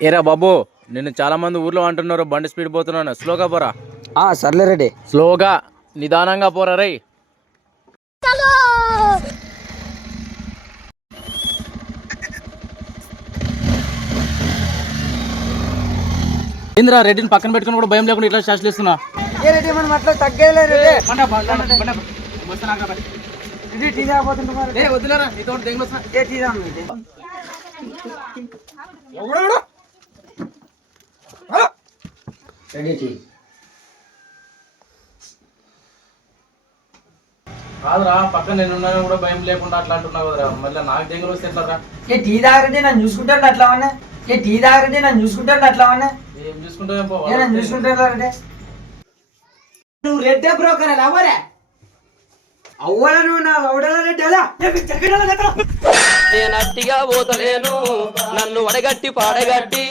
ఏరా బాబు, నిన్ను చాలా మంది ఊర్లో అంటున్నారు బండి స్పీడ్ పోతున్నాను, స్లోగా పోరా. సర్లే రెడ్డి. స్లోగా నిదానంగా పోరా రై. ఇంద్రా రెడ్డిని పక్కన పెట్టుకుని కూడా భయం లేకుండా ఇట్లా శాస్త్రం ఇస్తున్నా. కాదురా, పక్కన నేను కూడా భయం లేకుండా అట్లా అంటున్నావు కదరా, మళ్ళీ నాకు దగ్గర వస్తే ఎట్లా? టీ తాగరంటే నన్ను చూసుకుంటాడు అట్లా ఉన్నా. టీ తాగరంటే నన్ను చూసుకుంటాడు అట్లా ఉన్నా. ఏం చూసుకుంటావు నన్ను చూసుకుంటాడంటే నువ్వు రెడ్డే బ్రోకర్ అవరే అవ్వడా నువ్వు నా అవడలా రెడ్డి అలా నేను అట్టిగా పోతలేను, నన్ను వడగట్టి పాడగట్టి